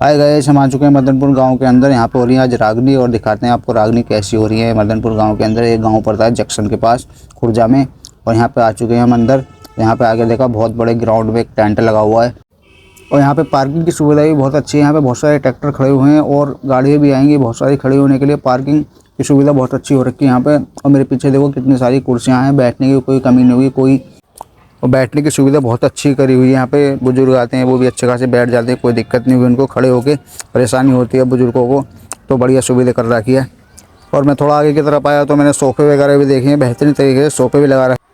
आए गए हम आ चुके हैं मदनपुर गांव के अंदर। यहाँ पे हो रही है आज रागनी और दिखाते हैं आपको रागनी कैसी हो रही है मदनपुर गांव के अंदर। एक गांव पड़ता है जंक्शन के पास खुर्जा में, और यहाँ पे आ चुके हैं हम अंदर। यहाँ पे आगे देखा बहुत बड़े ग्राउंड में एक टेंट लगा हुआ है, और यहाँ पे पार्किंग की सुविधा भी बहुत अच्छी है। यहाँ पे बहुत सारे ट्रैक्टर खड़े हुए हैं और गाड़ियाँ भी आएंगी बहुत सारी खड़ी होने के लिए। पार्किंग की सुविधा बहुत अच्छी हो रखी है यहाँ पे। और मेरे पीछे देखो कितनी सारी कुर्सियाँ हैं, बैठने की कोई कमी नहीं हुई कोई, और बैठने की सुविधा बहुत अच्छी करी हुई है। यहाँ पे बुजुर्ग आते हैं वो भी अच्छे खासे बैठ जाते हैं, कोई दिक्कत नहीं हुई उनको। खड़े होके परेशानी होती है बुजुर्गों को, तो बढ़िया सुविधा कर रखी है। और मैं थोड़ा आगे की तरफ आया तो मैंने सोफ़े वगैरह भी देखे हैं, बेहतरीन तरीके से सोफ़े भी लगा रखे।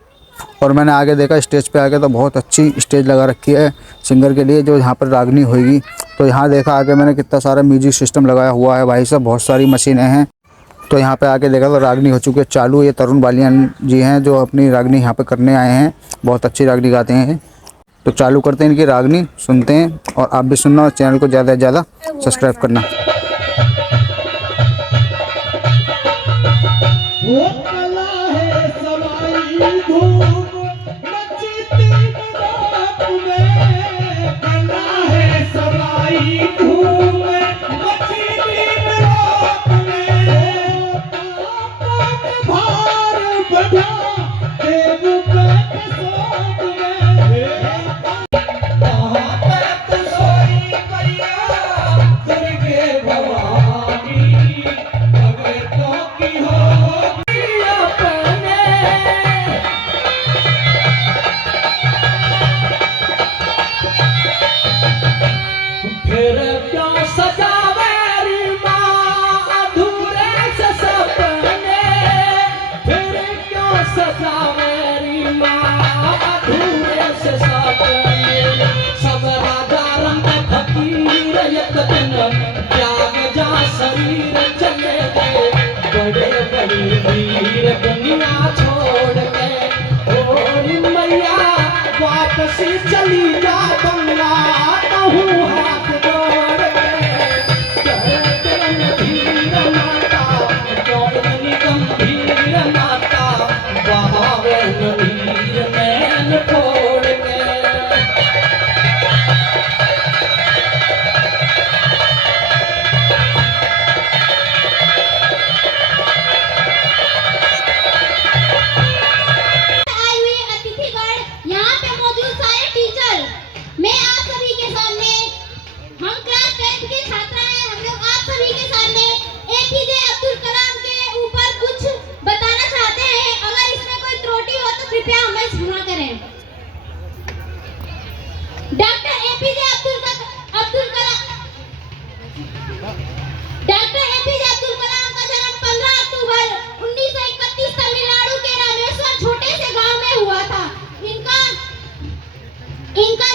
और मैंने आगे देखा स्टेज पे आके तो बहुत अच्छी स्टेज लगा रखी है सिंगर के लिए, जो यहाँ पर रागनी होगी। तो यहाँ देखा आगे मैंने कितना सारा म्यूजिक सिस्टम लगाया हुआ है भाई साहब, बहुत सारी मशीनें हैं। तो यहाँ पे आके देखा तो रागनी हो चुकी है चालू। ये तरुण बालियान जी हैं जो अपनी रागनी यहाँ पे करने आए हैं, बहुत अच्छी रागनी गाते हैं। तो चालू करते हैं इनकी रागनी, सुनते हैं। और आप भी सुनना और चैनल को ज़्यादा से ज़्यादा सब्सक्राइब करना। चली जा बंगला हाथ जोड़ धीर माता गंभीर माता बहावन वीर नैन छोड़ के। डॉक्टर एपीजे अब्दुल कलाम का जन्म 15 अक्टूबर 1931 तमिलनाडु के रामेश्वर छोटे से गांव में हुआ था। इनका इनका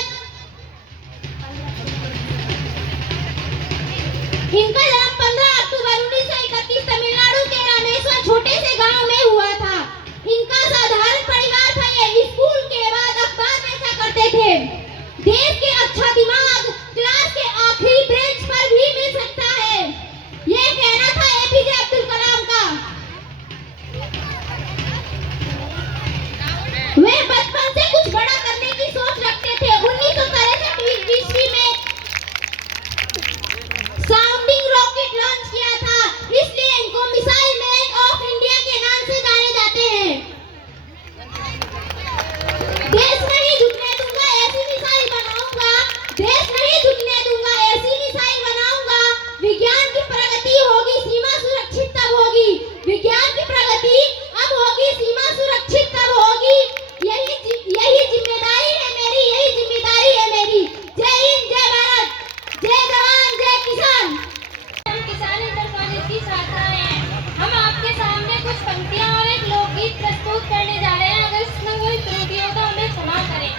इनका जन्म 15 अक्टूबर 1931 तमिलनाडु के रामेश्वर छोटे से गांव में हुआ था। इनका साधारण परिवार था। ये स्कूल के बाद अखबार में क्या करते थे। देश के अच्छा दिमाग क्लास के आखिरी बेंच पर भी मिल सकता है, ये कहना था एपीजे अब्दुल कलाम का। वे बचपन से कुछ बड़ा करने की सोच रखते थे। 1963 ईस्वी में साउंडिंग रॉकेट लॉन्च किया था, इसलिए इनको मिसाइल मैन ऑफ इंडिया के नाम से जाने जाते हैं। देश नहीं झुकने दूंगा, ऐसी मिसाइल बनाऊंगा। देश नहीं झुकने दूंगा, ऐसी मिसाइल बनाऊंगा। विज्ञान की प्रगति होगी, सीमा सुरक्षित तब होगी। विज्ञान की प्रगति अब होगी, सीमा सुरक्षित तब होगी। यही जिम्मेदारी है मेरी, यही जिम्मेदारी है मेरी। जय हिंद, जय भारत, जय जवान, जय किसान। हम किसान इंटर कॉलेज की छात्राएं हैं। हम आपके सामने कुछ पंक्तियां और एक लोकगीत प्रस्तुत करने जा रहे हैं। अगर इसमें कोई त्रुटि हो तो हमें क्षमा करें।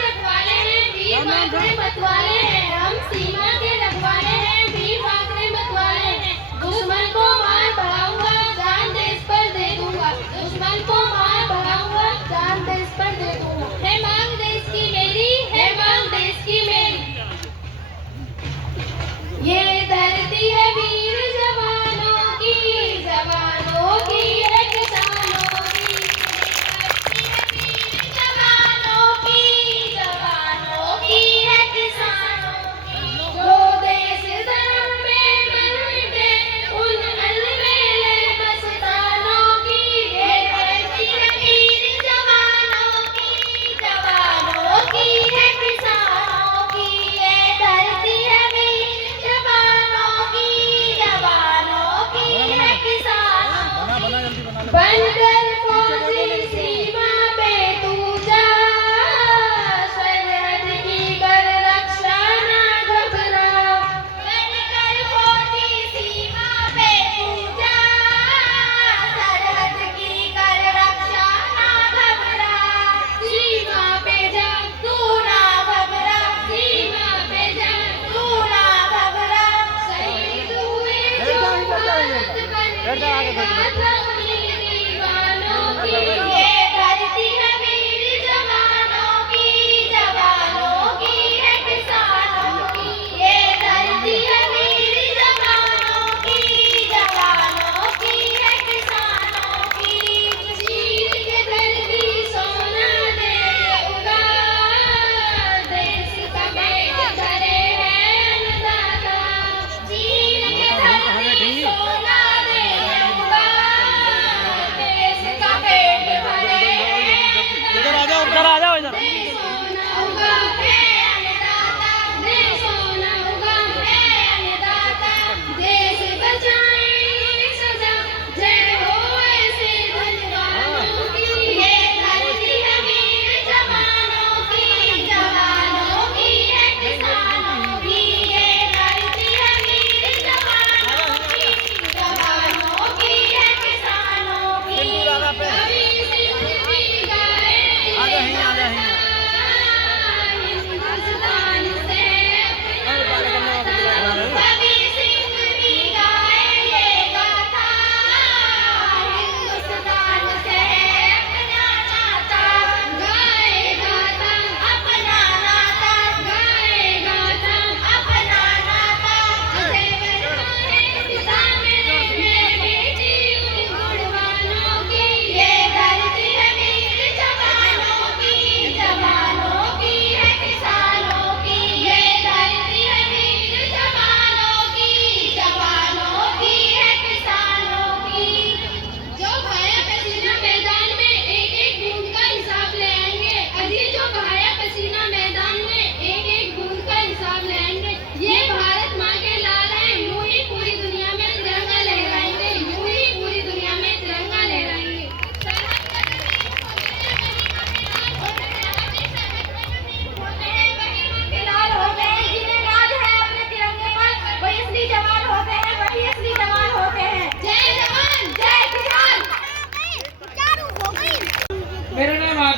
रखवाले हैं, वीर बांकड़े मतवाले हैं। हम सीमा के रखवाले हैं, वीर बांकड़े मतवाले हैं। दुश्मन को मार बढ़ाऊंगा, जान देश पर दे दूंगा। दुश्मन को मार बढ़ाऊंगा, जान देश पर दे दूंगा। है मांग देश की मेरी, है मांग देश की मेरी। ये धरती है वीर जवानों की, जवानों की है किसानों की। ये धरती है वीर जवानों की, जवानों की है किसानों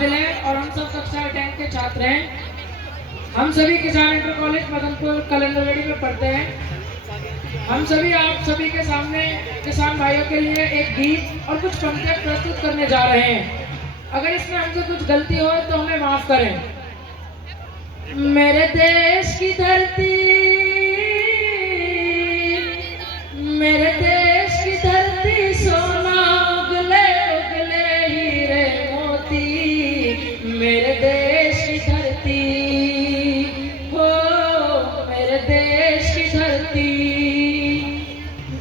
आदिल हैं और हम सब कक्षा 10 के छात्र हैं। हम सभी किसान इंटर कॉलेज मदनपुर कलंदरगढ़ी में पढ़ते हैं। हम सभी आप सभी के सामने किसान भाइयों के लिए एक गीत और कुछ पंक्तियां प्रस्तुत करने जा रहे हैं। अगर इसमें हमसे कुछ गलती हो तो हमें माफ करें। मेरे देश की धरती, मेरे देश की धरती सोना उगले उगले हीरे मोती, मेरे देश की धरती हो, मेरे देश की धरती।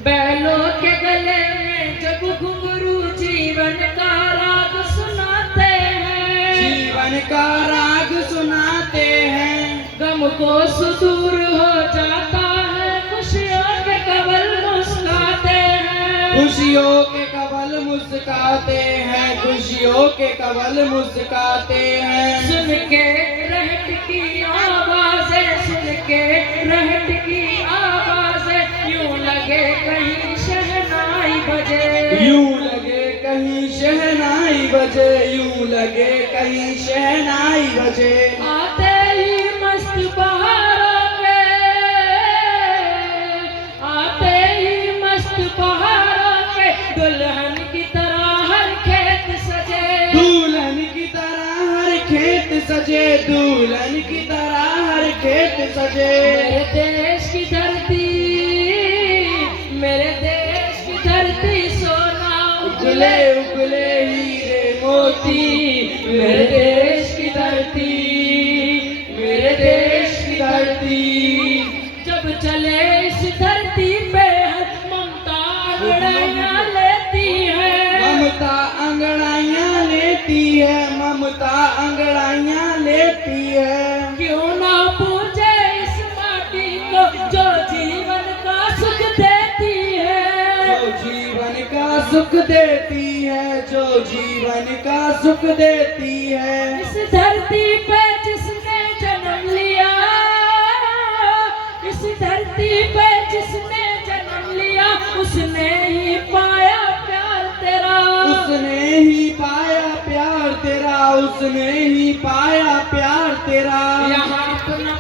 बैलों के गले में जब घुंघरू जीवन का राग सुनाते हैं, जीवन का राग सुनाते हैं। गम को सुदूर हो जाता है, खुशियों के कवल मुस्काते हैं, खुशियों के कवल मुस्काते हैं, खुशियों के कवल मुस्काते हैं। सुन के रहट की आवाज़ें, सुन के रहट की आवाज़ें, यूं लगे कहीं शहनाई बजे, यूं लगे कहीं शहनाई बजे, यूं लगे कहीं शहनाई बजे। आते ही मस्त बहारों के, आते ही मस्त बहारों के, दुल्हन की तरह हर खेत सजे, दुल्हन की तरह हर खेत सजे, दुल्हन की तरह हर खेत सजे। मेरे देश की धरती, मेरे देश की धरती सोना उगले उगले हीरे मोती, मेरे देश की धरती, मेरे देश की धरती। जब चले इस धरती पे ममता अंगड़ाइयाँ लेती है, ममता अंगड़ाइयाँ लेती है, ममता अंगड़ाइयाँ लेती है। क्यों ना पूजे इस माटी को जो जीवन का सुख देती है, जो जीवन का सुख देती है, जो जीवन का सुख देती है। इस धरती पे जिसने जन्म लिया, इस धरती पे जिसने जन्म लिया, उसने ही पाया प्यार तेरा, उसने ही पाया प्यार तेरा, उसने ही पाया प्यार तेरा। यहाँ अपना